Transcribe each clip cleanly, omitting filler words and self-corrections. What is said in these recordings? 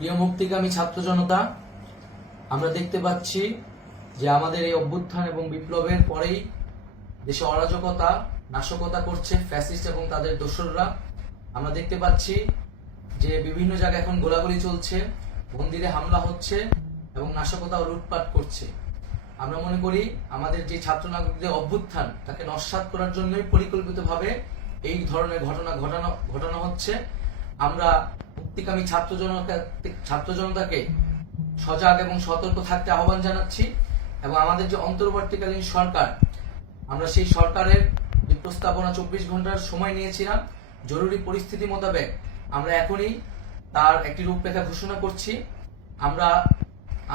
প্রিয় মুক্তিকামী ছাত্র জনতা, আমরা দেখতে পাচ্ছি যে আমাদের এই অভ্যুত্থান এবং বিপ্লবের পরেই দেশে অরাজকতা নাশকতা করছে ফ্যাসিস্ট এবং তাদের দোসররা। আমরা দেখতে পাচ্ছি যে বিভিন্ন জায়গায় এখন গোলাগুলি চলছে, মন্দিরে হামলা হচ্ছে এবং নাশকতা ও লুটপাট করছে। আমরা মনে করি আমাদের যে ছাত্র নাগরিকদের অভ্যুত্থান তাকে নস্যাৎ করার জন্যই পরিকল্পিতভাবে এই ধরনের ঘটনা ঘটানো হচ্ছে। আমরা মুক্তিকামী ছাত্র জনতাকে সজাগ এবং সতর্ক থাকতে আহ্বান জানাচ্ছি এবং আমাদের যে অন্তর্বর্তীকালীন সরকার, আমরা সেই সরকারের যে প্রস্তাবনা 24 ঘন্টার সময় নিয়েছিলাম, জরুরি পরিস্থিতি মোতাবেক আমরা এখনই তার একটি রূপরেখা ঘোষণা করছি।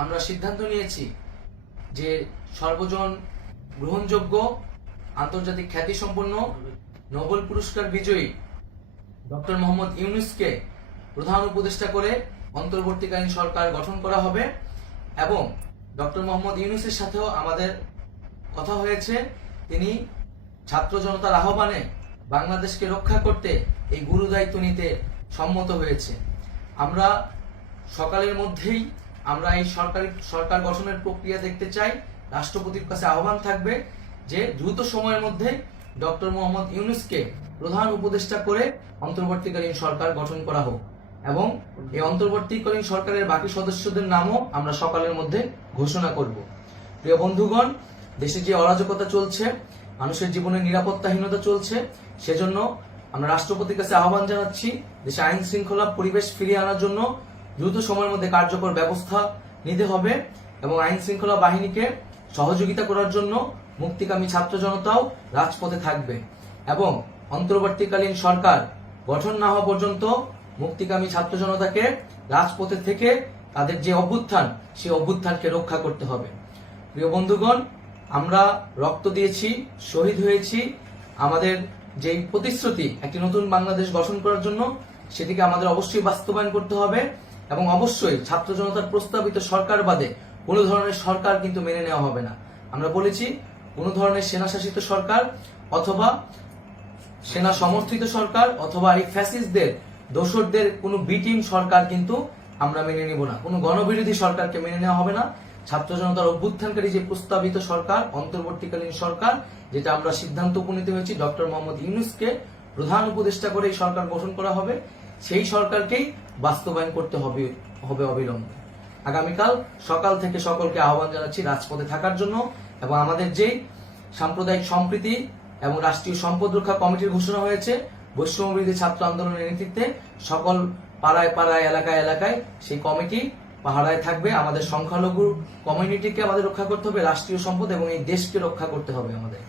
আমরা সিদ্ধান্ত নিয়েছি যে সর্বজন গ্রহণযোগ্য আন্তর্জাতিক খ্যাতিসম্পন্ন নোবেল পুরস্কার বিজয়ী ডক্টর মোহাম্মদ ইউনূসকে প্রধান উপদেষ্টা করে অন্তর্বর্তীকালীন সরকার গঠন করা হবে এবং ডক্টর মোহাম্মদ ইউনূসের সাথেও আমাদের কথা হয়েছে। তিনি ছাত্র জনতার আহ্বানে বাংলাদেশকে রক্ষা করতে এই গুরু দায়িত্ব নিতে সম্মত হয়েছে। আমরা সকালের মধ্যেই আমরা এই সরকার গঠনের প্রক্রিয়া দেখতে চাই। রাষ্ট্রপতির কাছে আহ্বান থাকবে যে দ্রুত সময়ের মধ্যে ডক্টর মোহাম্মদ ইউনূসকে প্রধান উপদেষ্টা করে অন্তর্বর্তীকালীন সরকার গঠন করা হোক এবং এই অন্তর্বর্তীকালীন সরকারের বাকি সদস্যদের নামও আমরা সকালের মধ্যে ঘোষণা করব। প্রিয় বন্ধুগণ, দেশে যে অরাজকতা চলছে, মানুষের জীবনের নিরাপত্তাহীনতা চলছে, সেজন্য আমরা রাষ্ট্রপতির কাছে আহ্বান জানাচ্ছি দেশে আইন শৃঙ্খলা পরিবেশ ফিরিয়ে আনার জন্য দ্রুত সময়ের মধ্যে কার্যকর ব্যবস্থা নিতে হবে এবং আইন শৃঙ্খলা বাহিনীকে সহযোগিতা করার জন্য মুক্তিকামী ছাত্র জনতাও রাজপথে থাকবে এবং অন্তর্বর্তীকালীন সরকার গঠন না হওয়া পর্যন্ত মুক্তিকামী ছাত্র জনতাকে রাজপথে থেকে তাদের যে অভ্যুত্থান, সেই অভ্যুত্থানকে রক্ষা করতে হবে। প্রিয় বন্ধুগণ, আমরা রক্ত দিয়েছি, শহীদ হয়েছি। আমাদের যে প্রতিশ্রুতি একটি নতুন বাংলাদেশ গঠন করার জন্য, সেটিকে আমাদের অবশ্যই বাস্তবায়ন করতে হবে এবং অবশ্যই ছাত্র জনতার প্রস্তাবিত সরকার বাদে কোনো ধরনের সরকার কিন্তু মেনে নেওয়া হবে না। আমরা বলেছি কোনো ধরনের সেনা শাসিত সরকার অথবা সেনা সমর্থিত সরকার অথবা এই ফ্যাসিস্টদের দোসরদের কোনো বিটিম সরকার কিন্তু আমরা মেনে নিব না। কোনো গণবিরোধী সরকারকে মেনে নেওয়া হবে না। ছাত্র জনতার অভ্যুত্থানকারী যে প্রস্তাবিত সরকার, অন্তর্বর্তীকালীন সরকার, যেটা আমরা সিদ্ধান্ত উপনীত হয়েছি ডক্টর মোহাম্মদ ইউনূসকে প্রধান উপদেষ্টা করে এই সরকার গঠন করা হবে, সেই সরকারকেই বাস্তবায়ন করতে হবে অবিলম্বে। আগামীকাল সকাল থেকে সকলকে আহ্বান জানাচ্ছি রাজপথে থাকার জন্য এবং আমাদের যে সাম্প্রদায়িক সম্প্রীতি এবং রাষ্ট্রীয় সম্পদ রক্ষা কমিটির ঘোষণা হয়েছে বৈষম্যবিরোধী ছাত্র আন্দোলনের নেতৃত্বে, সকল পাড়ায় পাড়ায় এলাকায় এলাকায় সেই কমিটি পাহারায় থাকবে। আমাদের সংখ্যালঘু কমিউনিটিকে আমাদের রক্ষা করতে হবে, রাষ্ট্রীয় সম্পদ এবং এই দেশকে রক্ষা করতে হবে আমাদের।